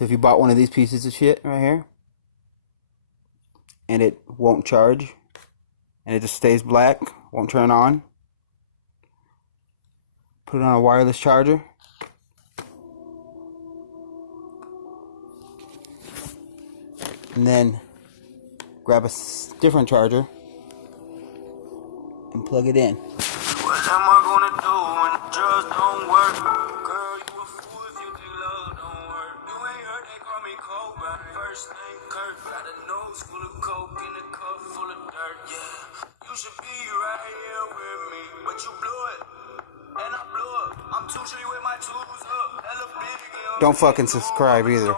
So if you bought one of these pieces of shit right here, and it won't charge, and it just stays black, won't turn on, put it on a wireless charger. And then grab a different charger and plug it in. What am I gonna do when the drugs don't work? Girl, you a fool if you think love don't work. You ain't heard they call me Cobain. First name Kurt. Got a nose full of coke and a cup full of dirt. Yeah, you should be right here with me, but you blew it, and I blew up. I'm too sure with my tools up. Hella big. Don't fucking subscribe either.